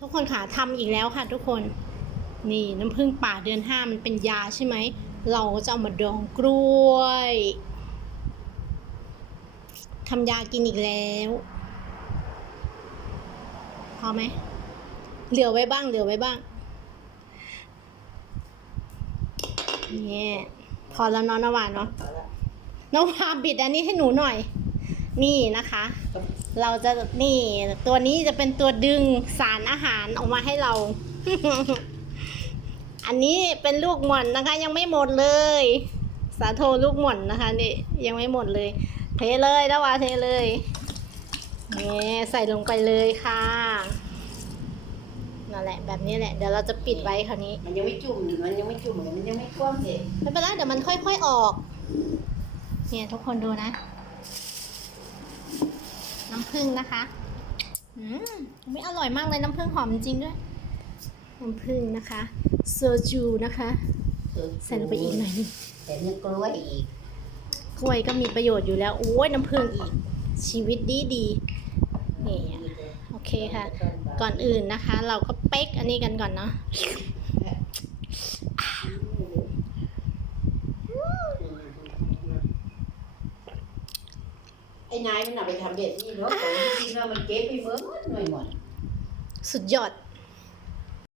ทุกคนค่ะทำอีกแล้วค่ะทุกคน นี่น้ำผึ้งป่าเดือนห้ามันเป็นยาใช่ไหม เราก็จะเอามาดองกล้วยทำยากินอีกแล้วพอไหมเหลือไว้บ้าง เหลือไว้บ้างเนี่ยพอแล้วเนาะนวานเนาะนวาบิดอันนี้ให้หนูหน่อย นี่นะคะ เราจะนี่ตัวนี้จะเป็นตัวดึงสารอาหารออกมาให้เรา อันนี้เป็นลูกหม่อนนะคะ ยังไม่หมดเลย สาโทลูกหม่อนนะคะนี่ยังไม่หมดเลย เทเลยแล้ววาเทเลยนี่ใส่ลงไปเลยค่ะนั่นแหละแบบนี้แหละเดี๋ยวเราจะปิดไว้คราวนี้ มันยังไม่จุ่มหรือมันยังไม่จุ่มมันยังไม่กว้างเลยไม่เป็นไรเดี๋ยวมันค่อยๆออก เนี่ยทุกคนดูนะ น้ำผึ้งนะคะ อืมไม่อร่อยมากเลยน้ำผึ้งหอมจริงด้วย น้ำผึ้งนะคะโซจูนะคะ ใส่ลงไปอีกหน่อยหนึงแต่เนื้อกล้วยอีก กล้วยก็มีประโยชน์อยู่แล้ว โอ้ยน้ำผึ้งอีก ชีวิตดีดีๆนี่โอเคค่ะ ก่อนอื่นนะคะ เราก็เป๊กอันนี้กันก่อนเนาะ ไอ้นายมันน่ะไปทำเด็ดนี่เนาะผมคิดว่ามันเก็บไปเมื่อหน่อยหมด สุดยอด